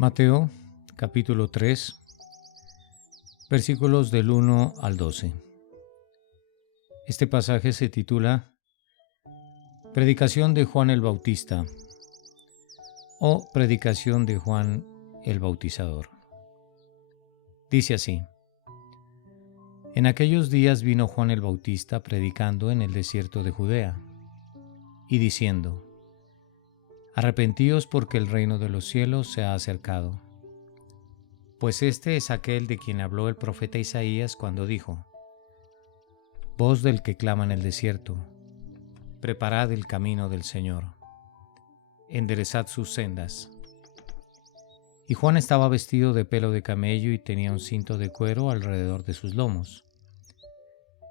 Mateo, capítulo 3, versículos del 1 al 12. Este pasaje se titula Predicación de Juan el Bautista o Predicación de Juan el Bautizador. Dice así: En aquellos días vino Juan el Bautista predicando en el desierto de Judea y diciendo: Arrepentíos porque el reino de los cielos se ha acercado. Pues este es aquel de quien habló el profeta Isaías cuando dijo: Voz del que clama en el desierto, preparad el camino del Señor, enderezad sus sendas. Y Juan estaba vestido de pelo de camello y tenía un cinto de cuero alrededor de sus lomos,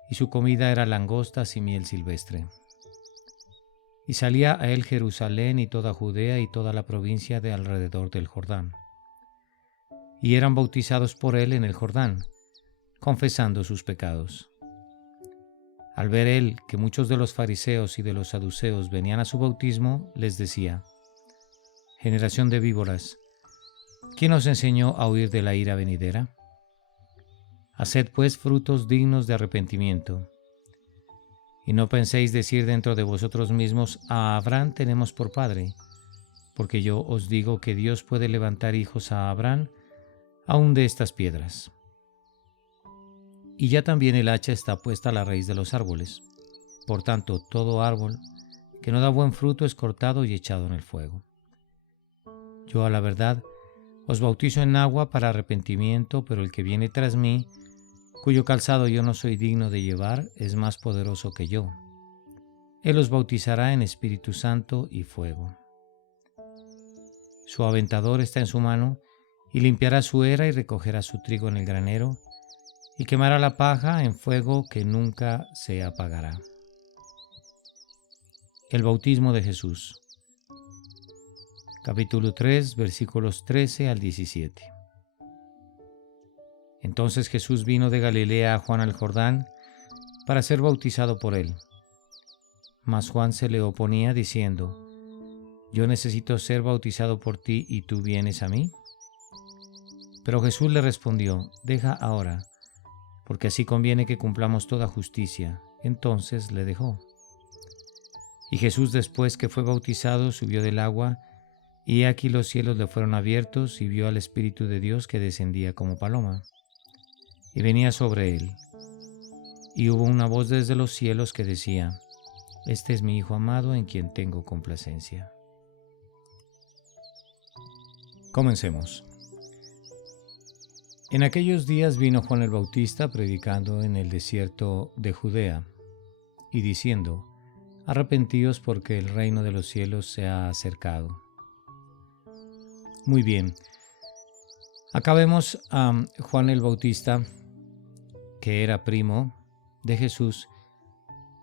y su comida era langostas y miel silvestre. Y salía a él Jerusalén y toda Judea y toda la provincia de alrededor del Jordán. Y eran bautizados por él en el Jordán, confesando sus pecados. Al ver él que muchos de los fariseos y de los saduceos venían a su bautismo, les decía: Generación de víboras, ¿quién os enseñó a huir de la ira venidera? Haced pues frutos dignos de arrepentimiento. Y no penséis decir dentro de vosotros mismos: a Abraham tenemos por padre, porque yo os digo que Dios puede levantar hijos a Abraham aún de estas piedras. Y ya también el hacha está puesta a la raíz de los árboles. Por tanto, todo árbol que no da buen fruto es cortado y echado en el fuego. Yo, a la verdad, os bautizo en agua para arrepentimiento, pero el que viene tras mí, cuyo calzado yo no soy digno de llevar, es más poderoso que yo. Él os bautizará en Espíritu Santo y fuego. Su aventador está en su mano, y limpiará su era y recogerá su trigo en el granero, y quemará la paja en fuego que nunca se apagará. El bautismo de Jesús. Capítulo 3, versículos 13 al 17. Entonces Jesús vino de Galilea a Juan al Jordán para ser bautizado por él. Mas Juan se le oponía diciendo: Yo necesito ser bautizado por ti y tú vienes a mí. Pero Jesús le respondió: Deja ahora, porque así conviene que cumplamos toda justicia. Entonces le dejó. Y Jesús, después que fue bautizado, subió del agua, y he aquí los cielos le fueron abiertos, y vio al Espíritu de Dios que descendía como paloma, y venía sobre él. Y hubo una voz desde los cielos que decía: Este es mi Hijo amado, en quien tengo complacencia. Comencemos. En aquellos días vino Juan el Bautista predicando en el desierto de Judea y diciendo: Arrepentíos porque el reino de los cielos se ha acercado. Muy bien, acá vemos a Juan el Bautista, que era primo de Jesús,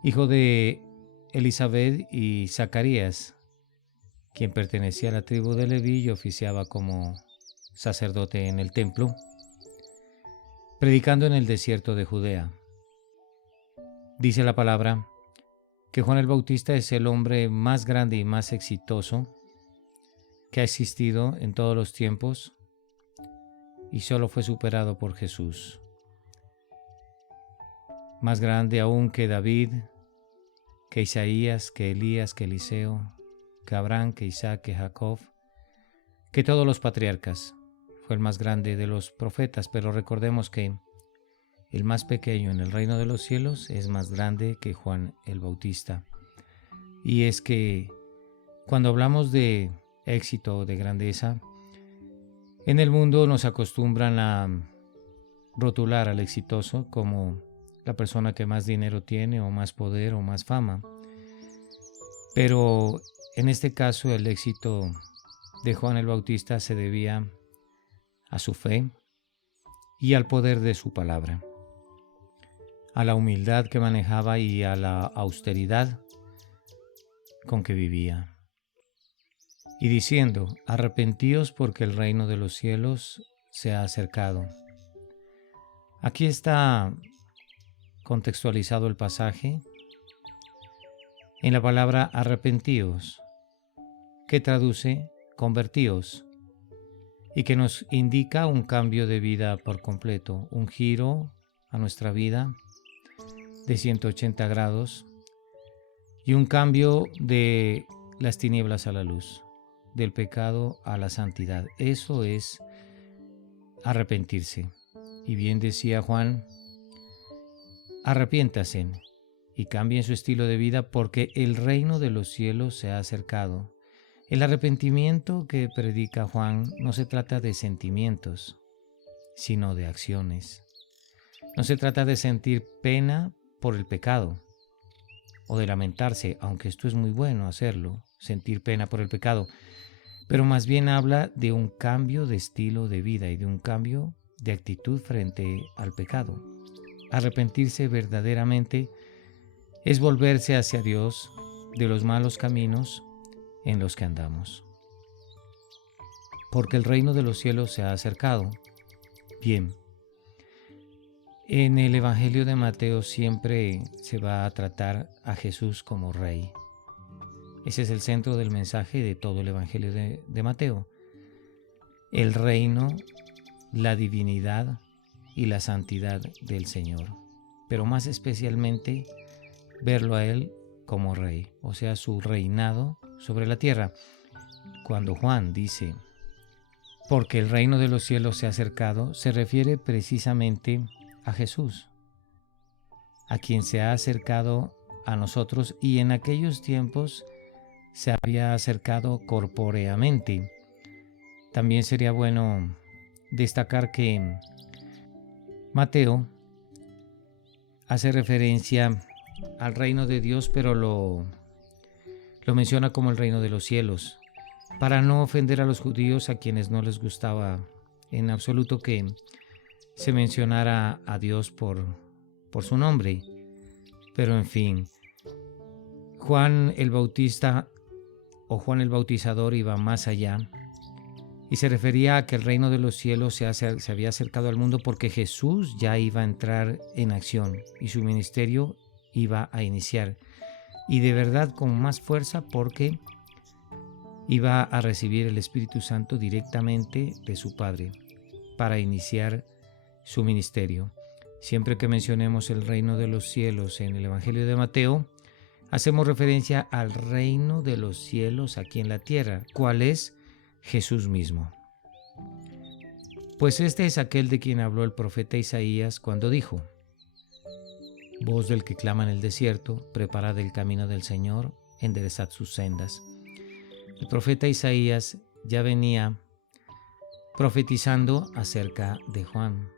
hijo de Elizabeth y Zacarías, quien pertenecía a la tribu de Leví y oficiaba como sacerdote en el templo, predicando en el desierto de Judea. Dice la palabra que Juan el Bautista es el hombre más grande y más exitoso que ha existido en todos los tiempos y solo fue superado por Jesús. Más grande aún que David, que Isaías, que Elías, que Eliseo, que Abraham, que Isaac, que Jacob, que todos los patriarcas. Fue el más grande de los profetas, pero recordemos que el más pequeño en el reino de los cielos es más grande que Juan el Bautista. Y es que cuando hablamos de éxito o de grandeza, en el mundo nos acostumbran a rotular al exitoso como la persona que más dinero tiene o más poder o más fama. Pero en este caso el éxito de Juan el Bautista se debía a su fe y al poder de su palabra, a la humildad que manejaba y a la austeridad con que vivía. Y diciendo: Arrepentíos porque el reino de los cielos se ha acercado. Aquí está contextualizado el pasaje en la palabra arrepentíos, que traduce convertíos. y que nos indica un cambio de vida por completo, un giro a nuestra vida de 180 grados y un cambio de las tinieblas a la luz, del pecado a la santidad. Eso es arrepentirse. Y bien decía Juan, arrepiéntase y cambien su estilo de vida porque el reino de los cielos se ha acercado. El arrepentimiento que predica Juan no se trata de sentimientos, sino de acciones. No se trata de sentir pena por el pecado o de lamentarse, aunque esto es muy bueno hacerlo, sentir pena por el pecado, pero más bien habla de un cambio de estilo de vida y de un cambio de actitud frente al pecado. Arrepentirse verdaderamente es volverse hacia Dios de los malos caminos en los que andamos. Porque el reino de los cielos se ha acercado. Bien, en el Evangelio de Mateo siempre se va a tratar a Jesús como Rey. Ese es el centro del mensaje de todo el Evangelio de Mateo. El reino, la divinidad y la santidad del Señor. Pero más especialmente verlo a Él como Rey, o sea, su reinado sobre la tierra. Cuando Juan dice, porque el reino de los cielos se ha acercado, se refiere precisamente a Jesús, a quien se ha acercado a nosotros y en aquellos tiempos se había acercado corpóreamente. También sería bueno destacar que Mateo hace referencia al reino de Dios, pero lo menciona como el reino de los cielos, para no ofender a los judíos, a quienes no les gustaba en absoluto que se mencionara a Dios por su nombre. Pero en fin, Juan el Bautista o Juan el Bautizador iba más allá y se refería a que el reino de los cielos se había acercado al mundo porque Jesús ya iba a entrar en acción y su ministerio iba a iniciar, y de verdad con más fuerza porque iba a recibir el Espíritu Santo directamente de su Padre para iniciar su ministerio. Siempre que mencionemos el reino de los cielos en el Evangelio de Mateo, hacemos referencia al reino de los cielos aquí en la tierra, ¿cuál es? Jesús mismo. Pues este es aquel de quien habló el profeta Isaías cuando dijo, voz del que clama en el desierto, preparad el camino del Señor, enderezad sus sendas. El profeta Isaías ya venía profetizando acerca de Juan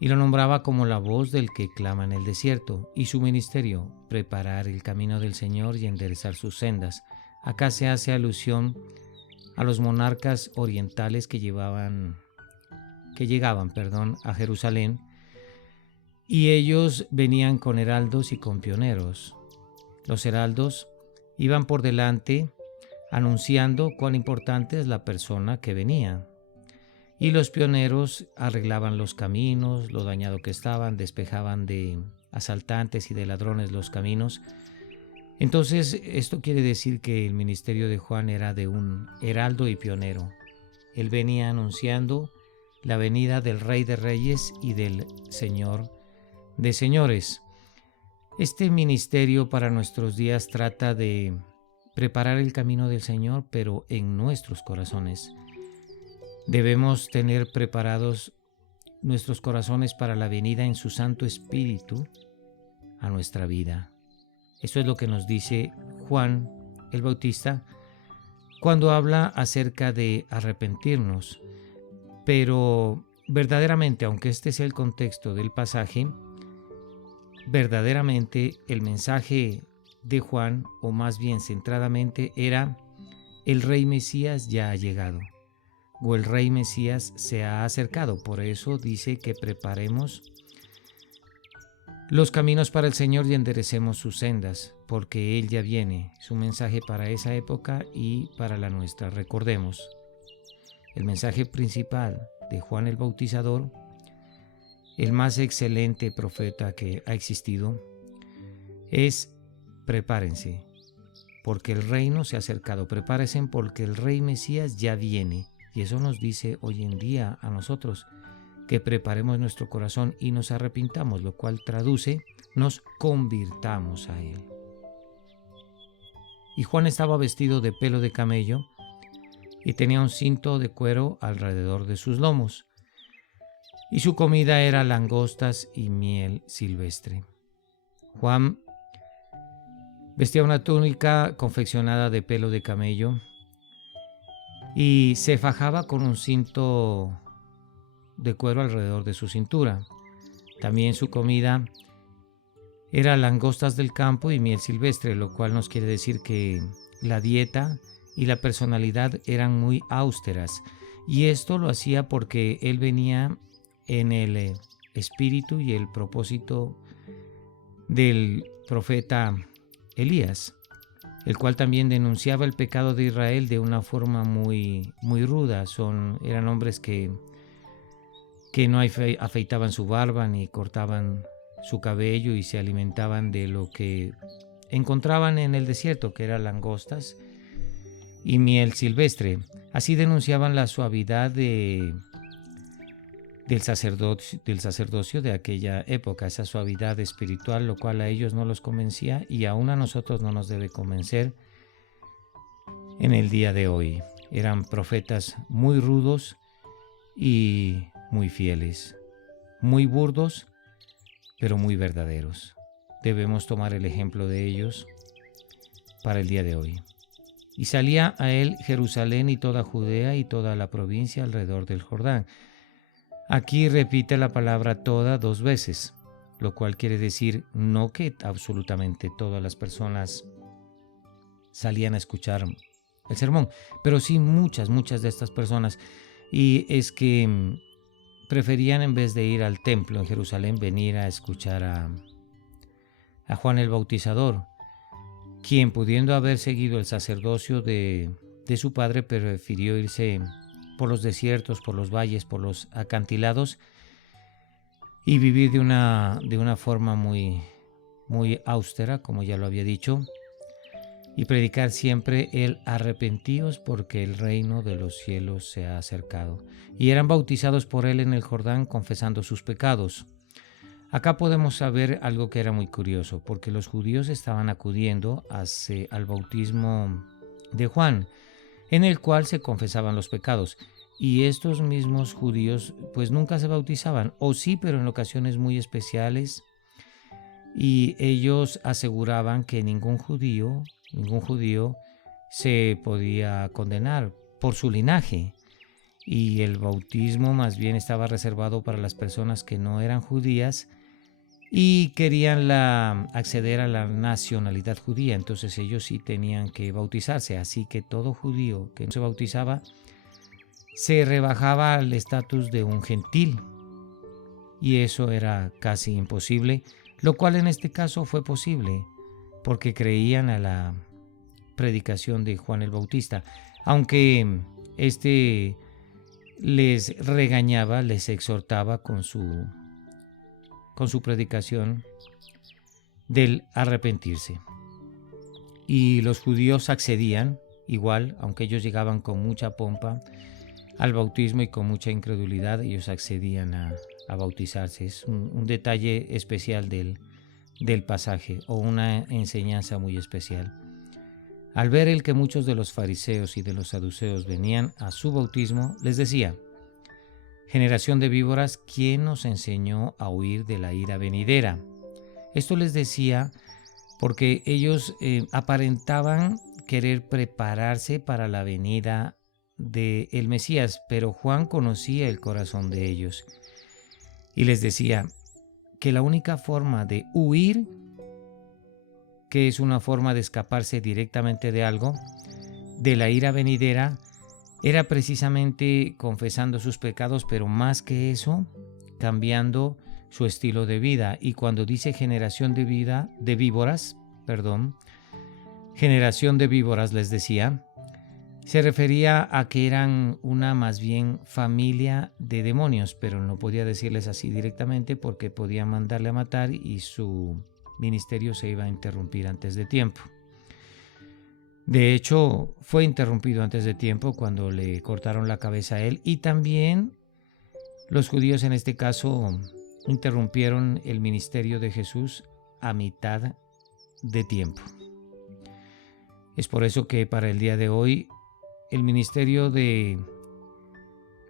y lo nombraba como la voz del que clama en el desierto, y su ministerio, preparar el camino del Señor y enderezar sus sendas. Acá se hace alusión a los monarcas orientales que llegaban a Jerusalén, y ellos venían con heraldos y con pioneros. Los heraldos iban por delante anunciando cuán importante es la persona que venía, y los pioneros arreglaban los caminos, lo dañado que estaban, despejaban de asaltantes y de ladrones los caminos. Entonces, esto quiere decir que el ministerio de Juan era de un heraldo y pionero. Él venía anunciando la venida del Rey de Reyes y del Señor de Señores. Este ministerio para nuestros días trata de preparar el camino del Señor, pero en nuestros corazones. Debemos tener preparados nuestros corazones para la venida en su Santo Espíritu a nuestra vida. Esto es lo que nos dice Juan el Bautista cuando habla acerca de arrepentirnos. Pero verdaderamente, aunque este sea el contexto del pasaje, verdaderamente el mensaje de Juan, o más bien centradamente, era: el Rey Mesías ya ha llegado, o el Rey Mesías se ha acercado. Por eso dice que preparemos los caminos para el Señor y enderecemos sus sendas, porque Él ya viene. Su mensaje para esa época y para la nuestra. Recordemos, el mensaje principal de Juan el Bautizador, el más excelente profeta que ha existido, es: prepárense, porque el reino se ha acercado. Prepárense porque el Rey Mesías ya viene. Y eso nos dice hoy en día a nosotros que preparemos nuestro corazón y nos arrepintamos, lo cual traduce, nos convirtamos a Él. Y Juan estaba vestido de pelo de camello y tenía un cinto de cuero alrededor de sus lomos. Y su comida era langostas y miel silvestre. Juan vestía una túnica confeccionada de pelo de camello y se fajaba con un cinto de cuero alrededor de su cintura. También su comida era langostas del campo y miel silvestre, lo cual nos quiere decir que la dieta y la personalidad eran muy austeras. Y esto lo hacía porque él venía en el espíritu y el propósito del profeta Elías, el cual también denunciaba el pecado de Israel de una forma muy ruda. Eran hombres que no afeitaban su barba ni cortaban su cabello y se alimentaban de lo que encontraban en el desierto, que eran langostas y miel silvestre. Así denunciaban la suavidad del sacerdocio de aquella época, esa suavidad espiritual, lo cual a ellos no los convencía y aún a nosotros no nos debe convencer en el día de hoy. Eran profetas muy rudos y muy fieles, muy burdos, pero muy verdaderos. Debemos tomar el ejemplo de ellos para el día de hoy. Y salía a él Jerusalén y toda Judea y toda la provincia alrededor del Jordán. Aquí repite la palabra toda 2 veces, lo cual quiere decir no que absolutamente todas las personas salían a escuchar el sermón, pero sí muchas de estas personas. Y es que preferían, en vez de ir al templo en Jerusalén, venir a escuchar a Juan el Bautizador, quien, pudiendo haber seguido el sacerdocio de su padre, prefirió irse por los desiertos, por los valles, por los acantilados y vivir de una forma muy austera, como ya lo había dicho, y predicar siempre el arrepentíos porque el reino de los cielos se ha acercado. Y eran bautizados por él en el Jordán confesando sus pecados. Acá podemos saber algo que era muy curioso, porque los judíos estaban acudiendo al bautismo de Juan, en el cual se confesaban los pecados. Y estos mismos judíos pues nunca se bautizaban, o sí, pero en ocasiones muy especiales. Y ellos aseguraban que ningún judío se podía condenar por su linaje. Y el bautismo más bien estaba reservado para las personas que no eran judías y querían acceder a la nacionalidad judía. Entonces ellos sí tenían que bautizarse. Así que todo judío que no se bautizaba se rebajaba al estatus de un gentil. Y eso era casi imposible, lo cual en este caso fue posible porque creían a la predicación de Juan el Bautista, aunque este les regañaba, les exhortaba con su predicación del arrepentirse. Y los judíos accedían igual, aunque ellos llegaban con mucha pompa al bautismo y con mucha incredulidad, ellos accedían a bautizarse. Es un detalle especial del pasaje, o una enseñanza muy especial. Al ver él que muchos de los fariseos y de los saduceos venían a su bautismo, les decía: generación de víboras, ¿quién nos enseñó a huir de la ira venidera? Esto les decía porque ellos aparentaban querer prepararse para la venida del Mesías, pero Juan conocía el corazón de ellos y les decía que la única forma de huir, que es una forma de escaparse directamente de algo, de la ira venidera, era precisamente confesando sus pecados, pero más que eso, cambiando su estilo de vida. Y cuando dice generación de víboras, les decía, se refería a que eran una más bien familia de demonios, pero no podía decirles así directamente porque podía mandarle a matar y su ministerio se iba a interrumpir antes de tiempo. De hecho, fue interrumpido antes de tiempo cuando le cortaron la cabeza a él, y también los judíos en este caso interrumpieron el ministerio de Jesús a mitad de tiempo. Es por eso que para el día de hoy el ministerio de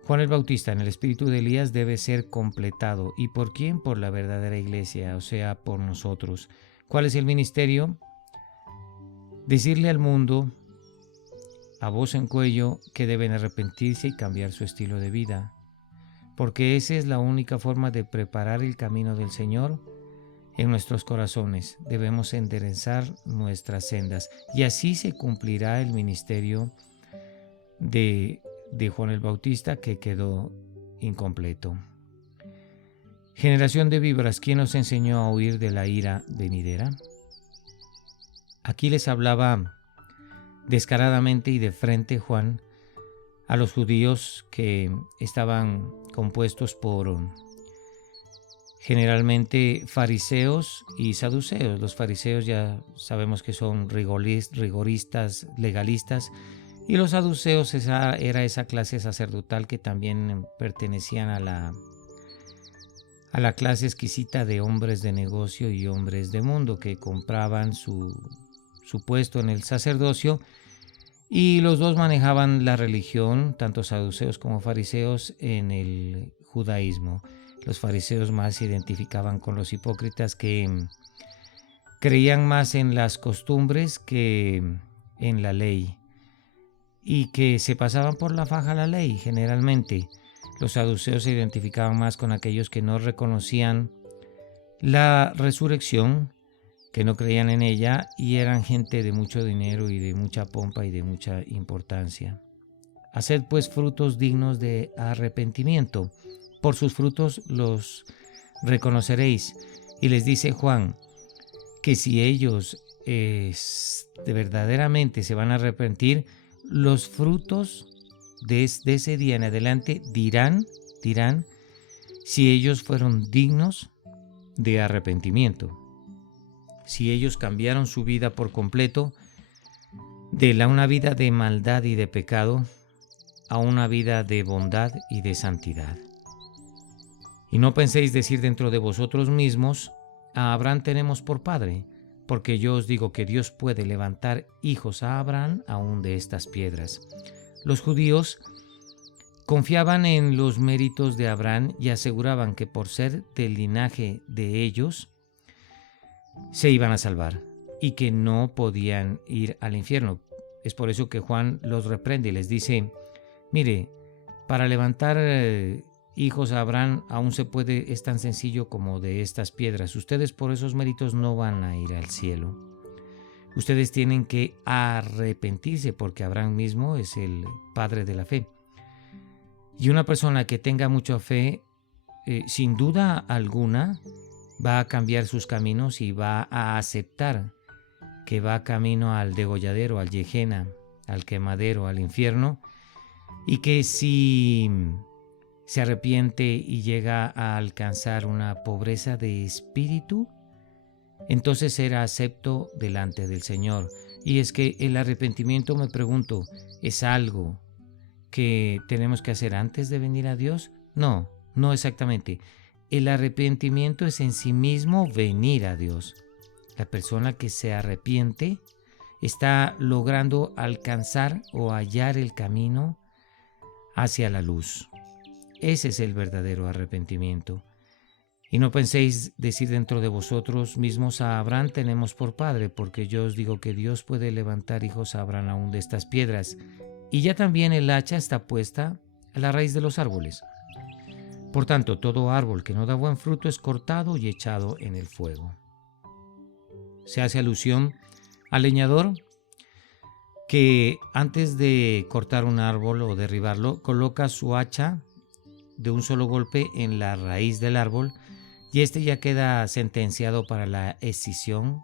Juan el Bautista en el espíritu de Elías debe ser completado. ¿Y por quién? Por la verdadera iglesia, o sea, por nosotros. ¿Cuál es el ministerio? Decirle al mundo a voz en cuello que deben arrepentirse y cambiar su estilo de vida, porque esa es la única forma de preparar el camino del Señor en nuestros corazones. Debemos enderezar nuestras sendas, y así se cumplirá el ministerio de Juan el Bautista, que quedó incompleto. Generación de víboras, ¿quién nos enseñó a huir de la ira venidera? Aquí les hablaba descaradamente y de frente Juan a los judíos que estaban compuestos por generalmente fariseos y saduceos. Los fariseos ya sabemos que son rigoristas, legalistas, y los saduceos era esa clase sacerdotal que también pertenecían a la clase exquisita de hombres de negocio y hombres de mundo que compraban su puesto en el sacerdocio, y los dos manejaban la religión, tanto saduceos como fariseos, en el judaísmo. Los fariseos más se identificaban con los hipócritas que creían más en las costumbres que en la ley, y que se pasaban por la faja la ley generalmente. Los saduceos se identificaban más con aquellos que no reconocían la resurrección, que no creían en ella, y eran gente de mucho dinero y de mucha pompa y de mucha importancia. Haced pues frutos dignos de arrepentimiento, por sus frutos los reconoceréis. Y les dice Juan que si ellos verdaderamente se van a arrepentir, los frutos de ese día en adelante dirán si ellos fueron dignos de arrepentimiento, si ellos cambiaron su vida por completo de una vida de maldad y de pecado a una vida de bondad y de santidad. Y no penséis decir dentro de vosotros mismos: a Abraham tenemos por padre, porque yo os digo que Dios puede levantar hijos a Abraham aún de estas piedras. Los judíos confiaban en los méritos de Abraham y aseguraban que por ser del linaje de ellos se iban a salvar y que no podían ir al infierno. Es por eso que Juan los reprende y les dice: mire, para levantar hijos a Abraham aún se puede, es tan sencillo como de estas piedras. Ustedes por esos méritos no van a ir al cielo. Ustedes tienen que arrepentirse, porque Abraham mismo es el padre de la fe. Y una persona que tenga mucha fe, sin duda alguna, va a cambiar sus caminos y va a aceptar que va camino al degolladero, al Gehenna, al quemadero, al infierno, y que si se arrepiente y llega a alcanzar una pobreza de espíritu, entonces será acepto delante del Señor. Y es que el arrepentimiento, me pregunto, ¿es algo que tenemos que hacer antes de venir a Dios? No, no exactamente. El arrepentimiento es en sí mismo venir a Dios. La persona que se arrepiente está logrando alcanzar o hallar el camino hacia la luz. Ese es el verdadero arrepentimiento. Y no penséis decir dentro de vosotros mismos: a Abraham tenemos por padre, porque yo os digo que Dios puede levantar hijos a Abraham aún de estas piedras. Y ya también el hacha está puesta a la raíz de los árboles. Por tanto, todo árbol que no da buen fruto es cortado y echado en el fuego. Se hace alusión al leñador que antes de cortar un árbol o derribarlo, coloca su hacha de un solo golpe en la raíz del árbol, y este ya queda sentenciado para la escisión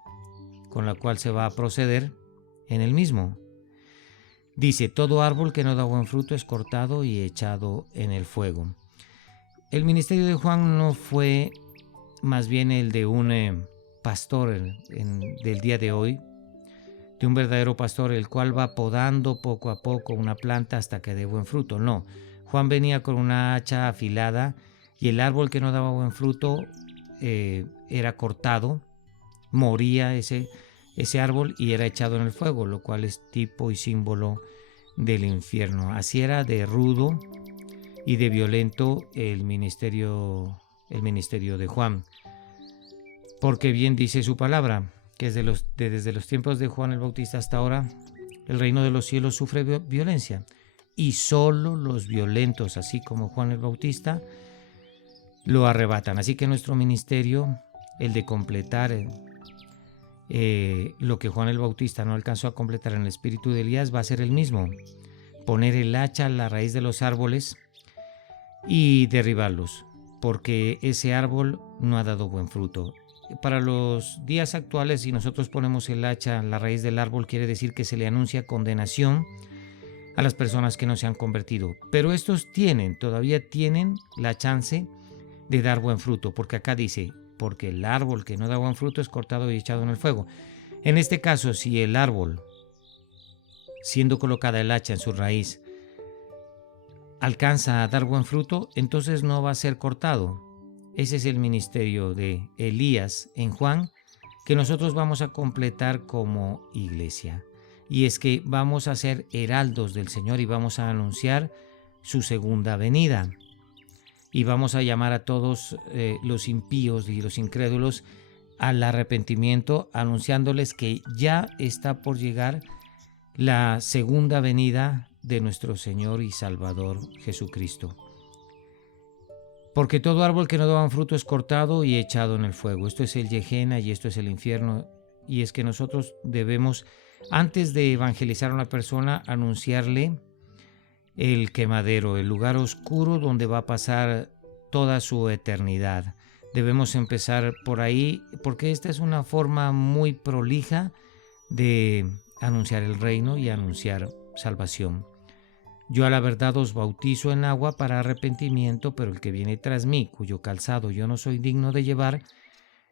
con la cual se va a proceder en el mismo. Dice: todo árbol que no da buen fruto es cortado y echado en el fuego. El ministerio de Juan no fue más bien el de un pastor del día de hoy, de un verdadero pastor, el cual va podando poco a poco una planta hasta que dé buen fruto. No, Juan venía con una hacha afilada y el árbol que no daba buen fruto era cortado, moría ese árbol y era echado en el fuego, lo cual es tipo y símbolo del infierno. Así era de rudo y de violento el ministerio de Juan, porque bien dice su palabra, que desde los tiempos de Juan el Bautista hasta ahora, el reino de los cielos sufre violencia, y solo los violentos, así como Juan el Bautista, lo arrebatan. Así que nuestro ministerio, el de completar lo que Juan el Bautista no alcanzó a completar en el espíritu de Elías, va a ser el mismo: poner el hacha a la raíz de los árboles y derribarlos, porque ese árbol no ha dado buen fruto. Para los días actuales, si nosotros ponemos el hacha a la raíz del árbol, quiere decir que se le anuncia condenación a las personas que no se han convertido. Pero estos todavía tienen la chance de dar buen fruto, porque acá dice, porque el árbol que no da buen fruto es cortado y echado en el fuego. En este caso, si el árbol, siendo colocada el hacha en su raíz, alcanza a dar buen fruto, entonces no va a ser cortado. Ese es el ministerio de Elías en Juan, que nosotros vamos a completar como iglesia. Y es que vamos a ser heraldos del Señor y vamos a anunciar su segunda venida. Y vamos a llamar a todos los impíos y los incrédulos al arrepentimiento, anunciándoles que ya está por llegar la segunda venida de nuestro Señor y Salvador Jesucristo. Porque todo árbol que no da fruto es cortado y echado en el fuego. Esto es el Gehenna y esto es el infierno. Y es que nosotros debemos, antes de evangelizar a una persona, anunciarle el quemadero, el lugar oscuro donde va a pasar toda su eternidad. Debemos empezar por ahí, porque esta es una forma muy prolija de anunciar el reino y anunciar salvación. Yo a la verdad os bautizo en agua para arrepentimiento, pero el que viene tras mí, cuyo calzado yo no soy digno de llevar,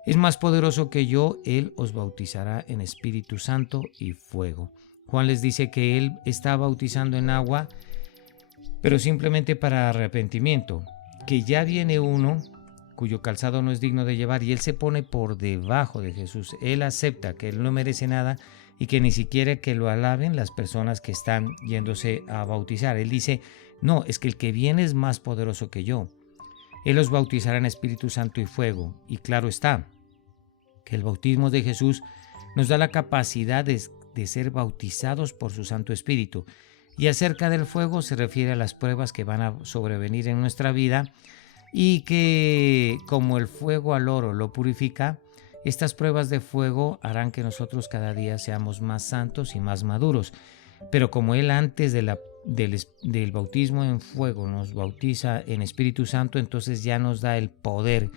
es más poderoso que yo. Él os bautizará en Espíritu Santo y fuego. Juan les dice que él está bautizando en agua, pero simplemente para arrepentimiento, que ya viene uno cuyo calzado no es digno de llevar, y él se pone por debajo de Jesús. Él acepta que él no merece nada y que ni siquiera que lo alaben las personas que están yéndose a bautizar. Él dice, no, es que el que viene es más poderoso que yo. Él los bautizará en Espíritu Santo y fuego. Y claro está, que el bautismo de Jesús nos da la capacidad de ser bautizados por su Santo Espíritu. Y acerca del fuego se refiere a las pruebas que van a sobrevenir en nuestra vida, y que como el fuego al oro lo purifica, estas pruebas de fuego harán que nosotros cada día seamos más santos y más maduros. Pero como Él antes del bautismo en fuego nos bautiza en Espíritu Santo, entonces ya nos da el poder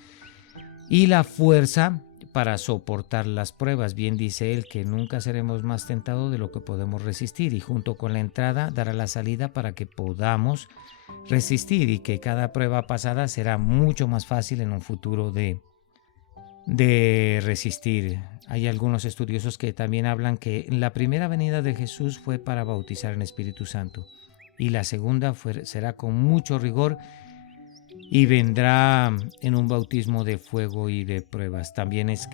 y la fuerza para soportar las pruebas. Bien dice Él que nunca seremos más tentados de lo que podemos resistir, y junto con la entrada dará la salida para que podamos resistir, y que cada prueba pasada será mucho más fácil en un futuro de resistir. Hay algunos estudiosos que también hablan que la primera venida de Jesús fue para bautizar en Espíritu Santo, y la segunda será con mucho rigor y vendrá en un bautismo de fuego y de pruebas. También es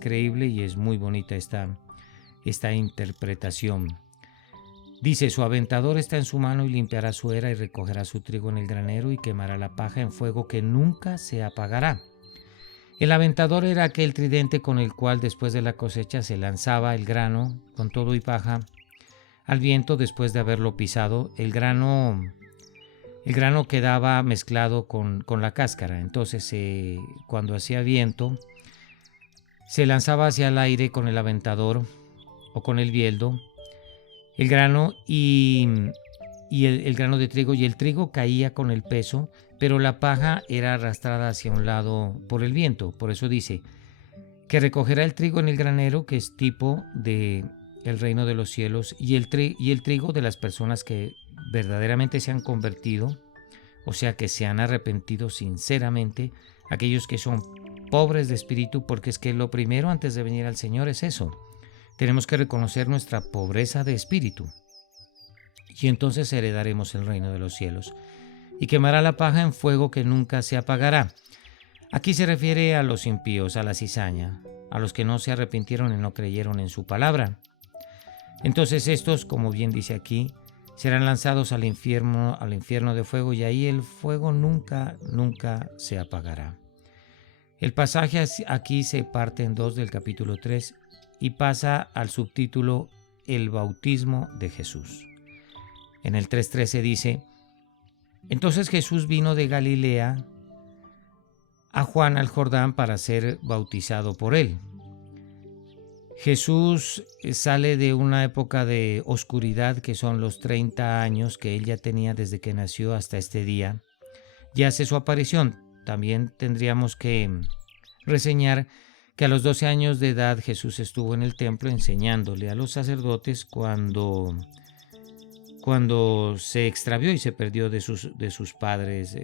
creíble y es muy bonita esta interpretación. Dice, su aventador está en su mano y limpiará su era y recogerá su trigo en el granero y quemará la paja en fuego que nunca se apagará. El aventador era aquel tridente con el cual después de la cosecha se lanzaba el grano con todo y paja al viento después de haberlo pisado. El grano quedaba mezclado con la cáscara. Entonces cuando hacía viento se lanzaba hacia el aire con el aventador o con el bieldo el grano y el grano de trigo, y el trigo caía con el peso, pero la paja era arrastrada hacia un lado por el viento. Por eso dice que recogerá el trigo en el granero, que es tipo de el reino de los cielos, y el trigo de las personas que verdaderamente se han convertido, o sea, que se han arrepentido sinceramente, aquellos que son pobres de espíritu, porque es que lo primero antes de venir al Señor es eso, tenemos que reconocer nuestra pobreza de espíritu y entonces heredaremos el reino de los cielos. Y quemará la paja en fuego que nunca se apagará. Aquí se refiere a los impíos, a la cizaña, a los que no se arrepintieron y no creyeron en su palabra. Entonces estos, como bien dice aquí, serán lanzados al infierno de fuego, y ahí el fuego nunca se apagará. El pasaje aquí se parte en dos del capítulo 3 y pasa al subtítulo El bautismo de Jesús. En el 3:13 dice: entonces Jesús vino de Galilea a Juan al Jordán para ser bautizado por él. Jesús sale de una época de oscuridad que son los 30 años que él ya tenía desde que nació hasta este día, y hace su aparición. También tendríamos que reseñar que a los 12 años de edad Jesús estuvo en el templo enseñándole a los sacerdotes cuando se extravió y se perdió de sus padres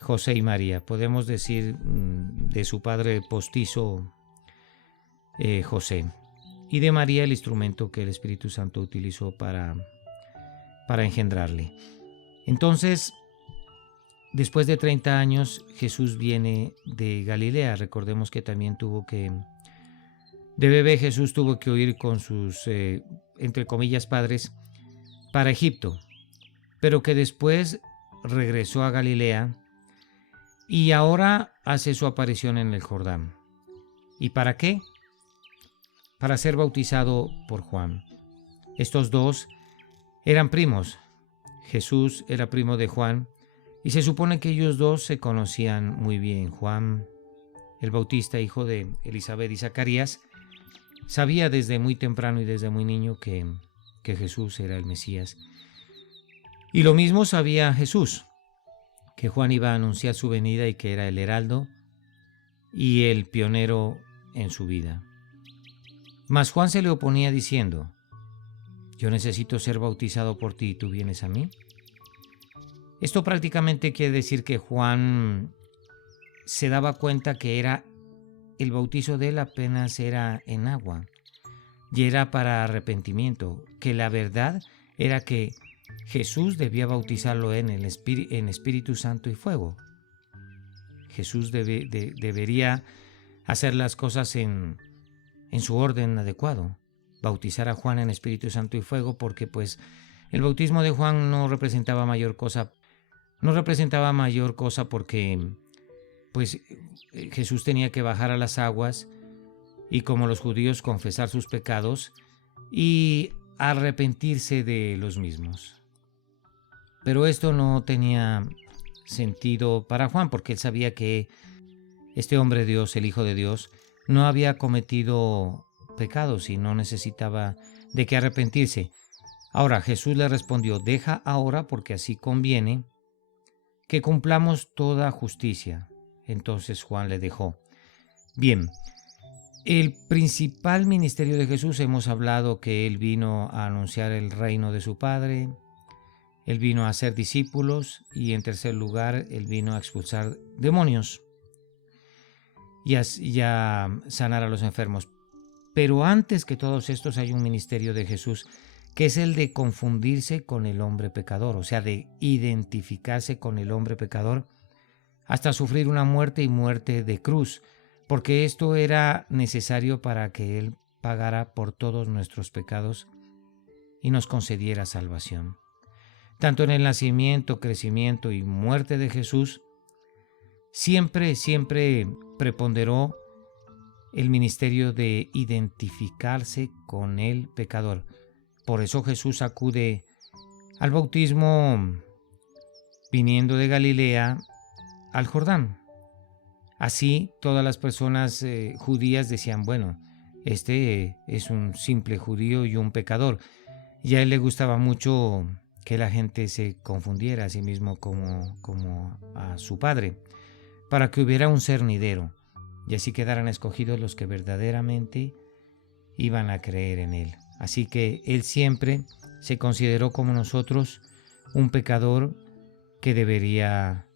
José y María. Podemos decir de su padre postizo José, y de María, el instrumento que el Espíritu Santo utilizó para engendrarle. Entonces, después de 30 años, Jesús viene de Galilea. Recordemos que también de bebé Jesús tuvo que huir con sus, entre comillas, padres para Egipto, pero que después regresó a Galilea y ahora hace su aparición en el Jordán. ¿Y para qué? Para ser bautizado por Juan. Estos dos eran primos. Jesús era primo de Juan y se supone que ellos dos se conocían muy bien. Juan el Bautista, hijo de Elizabeth y Zacarías, sabía desde muy temprano y desde muy niño que Jesús era el Mesías. Y lo mismo sabía Jesús, que Juan iba a anunciar su venida y que era el heraldo y el pionero en su vida. Mas Juan se le oponía diciendo: yo necesito ser bautizado por ti y tú vienes a mí. Esto prácticamente quiere decir que Juan se daba cuenta que el bautizo de él apenas era en agua y era para arrepentimiento, que la verdad era que Jesús debía bautizarlo en Espíritu Santo y fuego. Jesús debería hacer las cosas en su orden adecuado, bautizar a Juan en Espíritu Santo y fuego, porque pues el bautismo de Juan no representaba mayor cosa porque pues Jesús tenía que bajar a las aguas y, como los judíos, confesar sus pecados y arrepentirse de los mismos. Pero esto no tenía sentido para Juan, porque él sabía que este hombre Dios, el Hijo de Dios, no había cometido pecados y no necesitaba de qué arrepentirse. Ahora Jesús le respondió: deja ahora, porque así conviene que cumplamos toda justicia. Entonces Juan le dejó. Bien, el principal ministerio de Jesús, hemos hablado que él vino a anunciar el reino de su Padre, él vino a hacer discípulos y, en tercer lugar, él vino a expulsar demonios y a sanar a los enfermos. Pero antes que todos estos hay un ministerio de Jesús que es el de confundirse con el hombre pecador, o sea, de identificarse con el hombre pecador hasta sufrir una muerte y muerte de cruz, porque esto era necesario para que Él pagara por todos nuestros pecados y nos concediera salvación. Tanto en el nacimiento, crecimiento y muerte de Jesús, siempre preponderó el ministerio de identificarse con el pecador. Por eso Jesús acude al bautismo viniendo de Galilea al Jordán. Así todas las personas judías decían: bueno, este es un simple judío y un pecador. Y a él le gustaba mucho que la gente se confundiera a sí mismo como a su padre, para que hubiera un cernidero y así quedaran escogidos los que verdaderamente iban a creer en él. Así que él siempre se consideró como nosotros un pecador que debería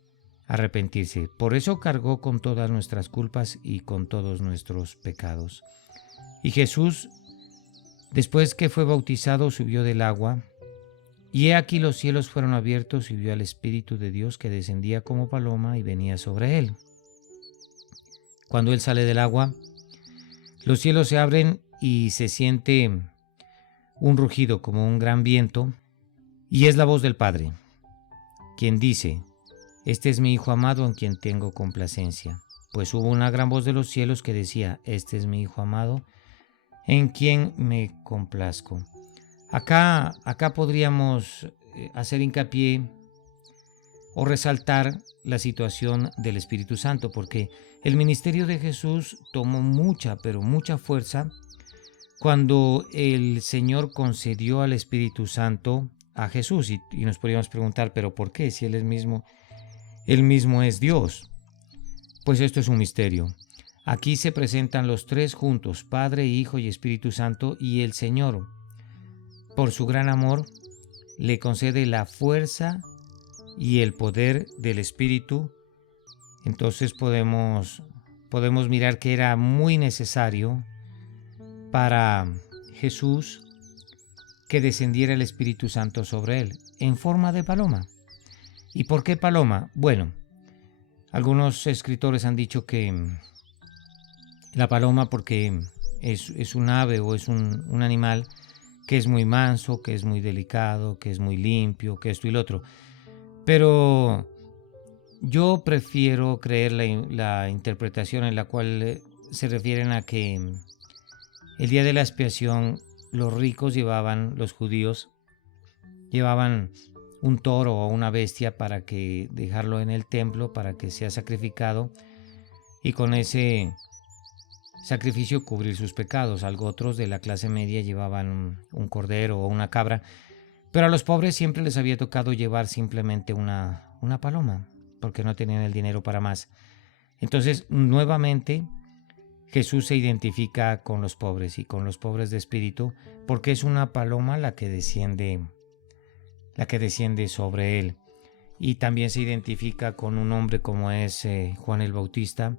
arrepentirse. Por eso cargó con todas nuestras culpas y con todos nuestros pecados. Y Jesús, después que fue bautizado, subió del agua, y he aquí los cielos fueron abiertos y vio al Espíritu de Dios que descendía como paloma y venía sobre él. Cuando él sale del agua, los cielos se abren y se siente un rugido como un gran viento, y es la voz del Padre, quien dice: Este es mi Hijo amado en quien tengo complacencia. Pues hubo una gran voz de los cielos que decía: Este es mi Hijo amado en quien me complazco. Acá podríamos hacer hincapié o resaltar la situación del Espíritu Santo, porque el ministerio de Jesús tomó mucha, pero mucha fuerza cuando el Señor concedió al Espíritu Santo a Jesús. Y nos podríamos preguntar, ¿pero por qué? Si Él mismo es Dios. Pues esto es un misterio. Aquí se presentan los tres juntos, Padre, Hijo y Espíritu Santo, y el Señor, por su gran amor, le concede la fuerza y el poder del Espíritu. Entonces podemos mirar que era muy necesario para Jesús que descendiera el Espíritu Santo sobre él, en forma de paloma. ¿Y por qué paloma? Bueno, algunos escritores han dicho que la paloma porque es un ave o es un animal que es muy manso, que es muy delicado, que es muy limpio, que esto y lo otro. Pero yo prefiero creer la interpretación en la cual se refieren a que el día de la expiación los judíos llevaban un toro o una bestia para que dejarlo en el templo para que sea sacrificado y con ese sacrificio cubrir sus pecados. Algo otros de la clase media llevaban un cordero o una cabra, pero a los pobres siempre les había tocado llevar simplemente una paloma porque no tenían el dinero para más. Entonces, nuevamente, Jesús se identifica con los pobres y con los pobres de espíritu porque es una paloma la que desciende sobre él. Y también se identifica con un hombre como es Juan el Bautista,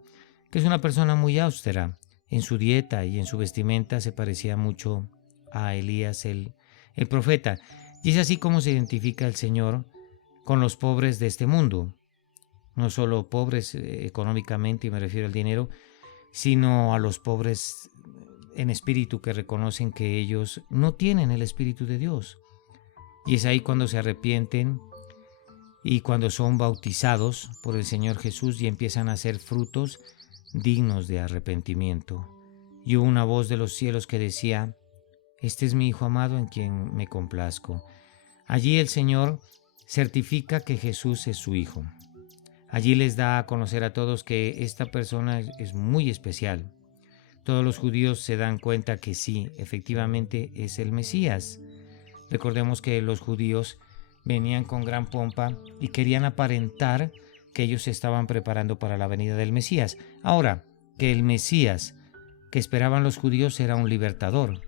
que es una persona muy austera. En su dieta y en su vestimenta se parecía mucho a Elías el profeta. Y es así como se identifica el Señor con los pobres de este mundo. No solo pobres económicamente, y me refiero al dinero, sino a los pobres en espíritu que reconocen que ellos no tienen el Espíritu de Dios. Y es ahí cuando se arrepienten y cuando son bautizados por el Señor Jesús y empiezan a hacer frutos dignos de arrepentimiento. Y hubo una voz de los cielos que decía: Este es mi Hijo amado en quien me complazco. Allí el Señor certifica que Jesús es su Hijo. Allí les da a conocer a todos que esta persona es muy especial. Todos los judíos se dan cuenta que sí, efectivamente es el Mesías. Recordemos que los judíos venían con gran pompa y querían aparentar que ellos se estaban preparando para la venida del Mesías. Ahora, que el Mesías que esperaban los judíos era un libertador.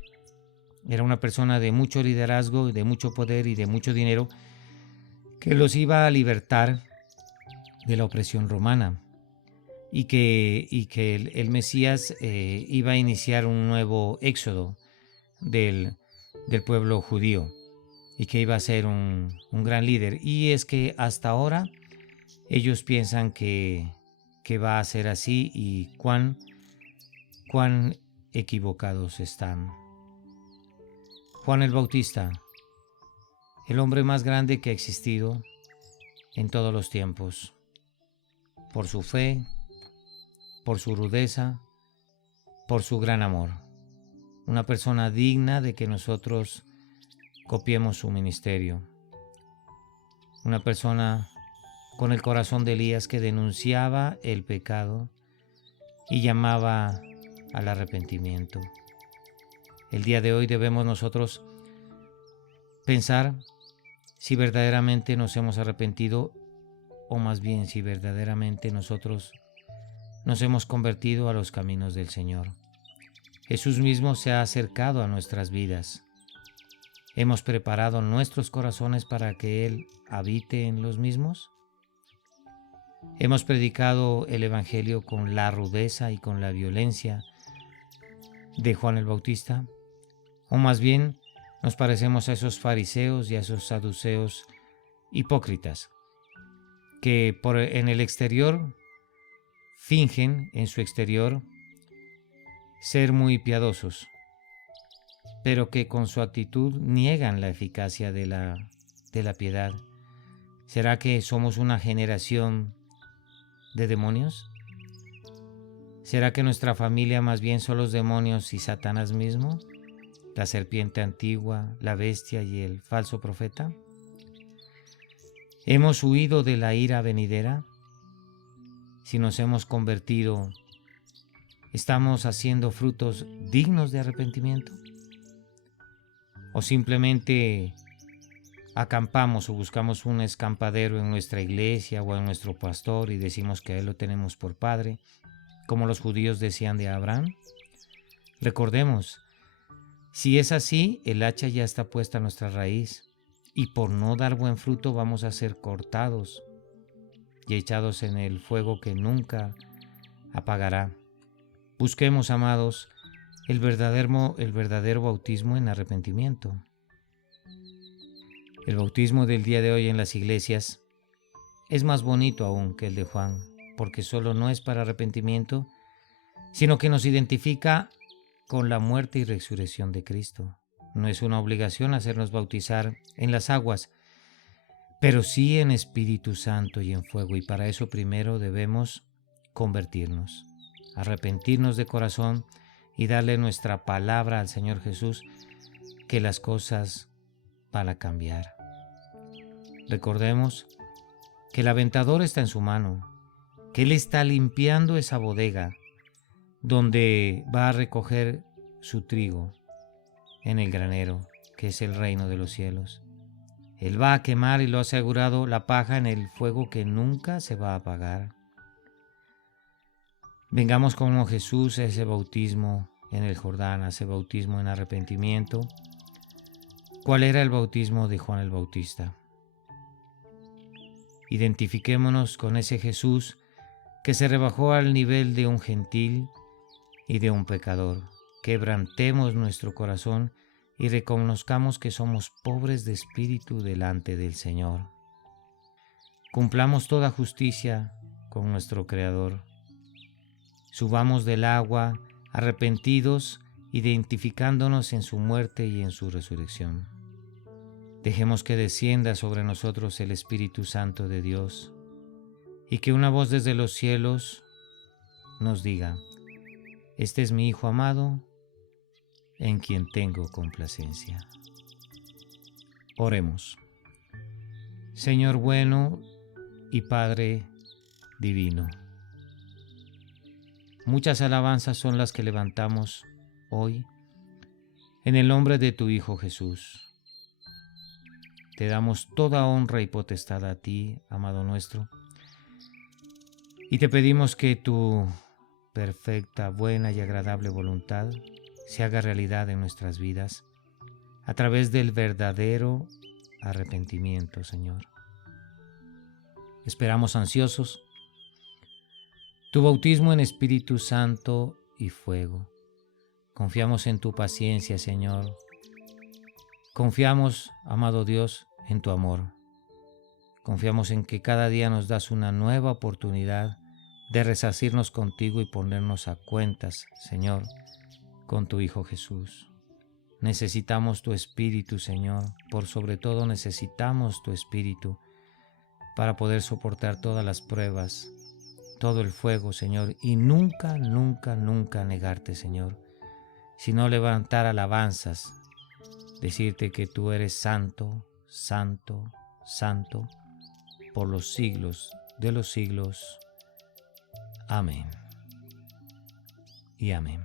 Era una persona de mucho liderazgo, de mucho poder y de mucho dinero que los iba a libertar de la opresión romana y que el Mesías iba a iniciar un nuevo éxodo del pueblo judío y que iba a ser un gran líder. Y es que hasta ahora ellos piensan que va a ser así y cuán equivocados están. Juan el Bautista, el hombre más grande que ha existido en todos los tiempos, por su fe, por su rudeza, por su gran amor. Una persona digna de que nosotros copiemos su ministerio. Una persona con el corazón de Elías que denunciaba el pecado y llamaba al arrepentimiento. El día de hoy debemos nosotros pensar si verdaderamente nos hemos arrepentido o más bien si verdaderamente nosotros nos hemos convertido a los caminos del Señor. Jesús mismo se ha acercado a nuestras vidas. ¿Hemos preparado nuestros corazones para que Él habite en los mismos? Hemos predicado el Evangelio con la rudeza y con la violencia de Juan el Bautista, o más bien nos parecemos a esos fariseos y a esos saduceos hipócritas que en el exterior fingen en su exterior ser muy piadosos, pero que con su actitud niegan la eficacia de la piedad. ¿Será que somos una generación de demonios? ¿Será que nuestra familia más bien son los demonios y Satanás mismo? ¿La serpiente antigua, la bestia y el falso profeta? ¿Hemos huido de la ira venidera? Si nos hemos convertido, ¿estamos haciendo frutos dignos de arrepentimiento? ¿O simplemente acampamos o buscamos un escampadero en nuestra iglesia o en nuestro pastor y decimos que a él lo tenemos por padre, como los judíos decían de Abraham? Recordemos, si es así, el hacha ya está puesta a nuestra raíz y por no dar buen fruto vamos a ser cortados y echados en el fuego que nunca apagará. Busquemos, amados, el verdadero bautismo en arrepentimiento. El bautismo del día de hoy en las iglesias es más bonito aún que el de Juan, porque solo no es para arrepentimiento, sino que nos identifica con la muerte y resurrección de Cristo. No es una obligación hacernos bautizar en las aguas, pero sí en Espíritu Santo y en fuego, y para eso primero debemos convertirnos, arrepentirnos de corazón y darle nuestra palabra al Señor Jesús que las cosas van a cambiar. Recordemos que el aventador está en su mano, que Él está limpiando esa bodega donde va a recoger su trigo en el granero, que es el reino de los cielos. Él va a quemar, y lo ha asegurado, la paja en el fuego que nunca se va a apagar. Vengamos como Jesús a ese bautismo en el Jordán, a ese bautismo en arrepentimiento. ¿Cuál era el bautismo de Juan el Bautista? Identifiquémonos con ese Jesús que se rebajó al nivel de un gentil y de un pecador. Quebrantemos nuestro corazón y reconozcamos que somos pobres de espíritu delante del Señor. Cumplamos toda justicia con nuestro Creador. Subamos del agua arrepentidos, identificándonos en su muerte y en su resurrección. Dejemos que descienda sobre nosotros el Espíritu Santo de Dios y que una voz desde los cielos nos diga: este es mi Hijo amado, en quien tengo complacencia. Oremos. Señor bueno y Padre divino, muchas alabanzas son las que levantamos hoy en el nombre de tu Hijo Jesús. Te damos toda honra y potestad a ti, amado nuestro, y te pedimos que tu perfecta, buena y agradable voluntad se haga realidad en nuestras vidas a través del verdadero arrepentimiento, Señor. Esperamos ansiosos tu bautismo en Espíritu Santo y fuego. Confiamos en tu paciencia, Señor. Confiamos, amado Dios, en tu amor. Confiamos en que cada día nos das una nueva oportunidad de resarcirnos contigo y ponernos a cuentas, Señor, con tu Hijo Jesús. Necesitamos tu Espíritu, Señor. Por sobre todo necesitamos tu Espíritu para poder soportar todas las pruebas, todo el fuego, Señor, y nunca, nunca, nunca negarte, Señor, sino levantar alabanzas, decirte que tú eres santo, santo, santo, por los siglos de los siglos. Amén y amén.